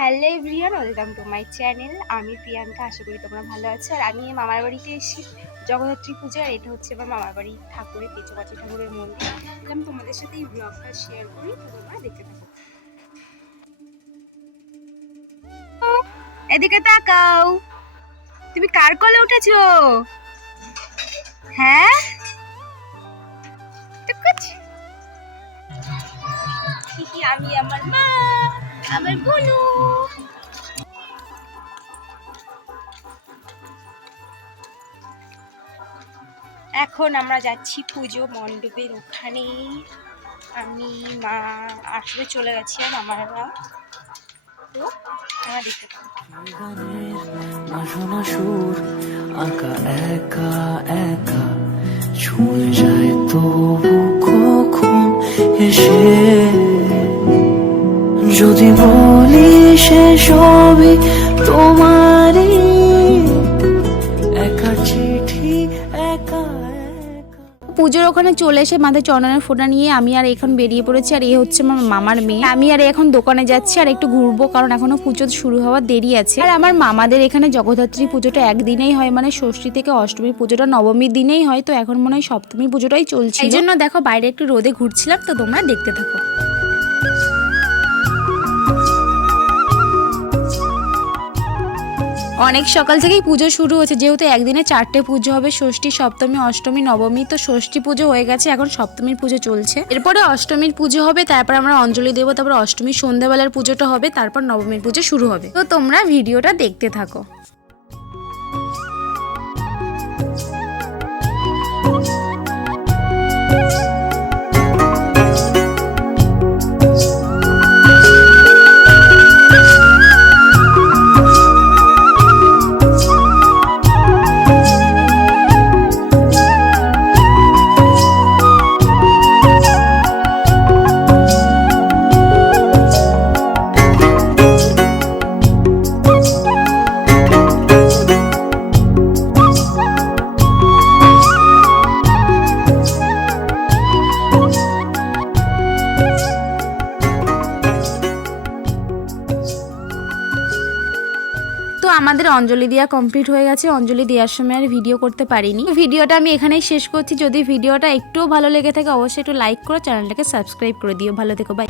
Hello everyone, welcome to my channel. আমি প্রিয়াঙ্কা, আশা করি তোমরা ভালো আছো। আর আমি মামার বাড়িতে এসেছি জগদ্ধাত্রী পুজো। আর এটা হচ্ছে আমার মামার বাড়ির ঠাকুরের তেজপাতি ঠাকুরের মন্দির। আমি তোমাদের সাথে এই ব্লগটা শেয়ার করি, তো তোমরা দেখতে থাকো। এদিকে তাকাও, তুমি কার কোলে উঠেছো? হ্যাঁ, আমি আমার মা, আমার গুনু। এখন আমরা যাচ্ছি পুজো মণ্ডপের ওখানে। আমি মা আসলে চলে গেছি আর মামারা, তো আমরা দেখতে পাবো। সুর আঁকা একা একা ছুঁয়ে যায় তবু কখন এসে যদি বলি সে সবই তোমারই একা চিঠি একা। পুজোর ওখানে চলে এসে মাথায় চন্দনের ফোঁটা নিয়ে আমি আর এখন বেরিয়ে পড়েছি। আর এ হচ্ছে আমার মামার মেয়ে। আমি আর এখন দোকানে যাচ্ছি আর একটু ঘুরবো, কারণ এখনো পুজো শুরু হওয়ার দেরি আছে। আর আমার মামাদের এখানে জগদ্ধাত্রী পুজোটা একদিনেই হয়, মানে ষষ্ঠী থেকে অষ্টমীর পুজোটা নবমীর দিনেই হয়। তো এখন মনে হয় সপ্তমীর পুজোটাই চলছে, এই জন্য দেখো বাইরে একটু রোদে ঘুরছিলাম। তো তোমরা দেখতে থাকো। অনেক সকাল থেকেই পুজো শুরু হয়েছে, যেহেতু একদিনে 4টে পুজো হবে, ষষ্ঠী, সপ্তমী, অষ্টমী, নবমী। তো ষষ্ঠী পুজো হয়ে গেছে, এখন সপ্তমীর পুজো চলছে। এরপরে অষ্টমীর পুজো হবে, তারপর আমরা অঞ্জলি দেবো, তারপর অষ্টমীর সন্ধ্যাবেলার পুজোটা হবে, তারপর নবমীর পুজো শুরু হবে। তো তোমরা ভিডিওটা দেখতে থাকো। তো আমাদের অঞ্জলি দেওয়া কমপ্লিট হয়ে গেছে। অঞ্জলি দেওয়ার সময় আর ভিডিও করতে পারিনি। ভিডিওটা আমি এখানেই শেষ করছি। যদি ভিডিওটা একটুও ভালো লেগে থাকে অবশ্যই একটু লাইক করো, চ্যানেলটাকে সাবস্ক্রাইব করে দিও। ভালো থেকো, বাই।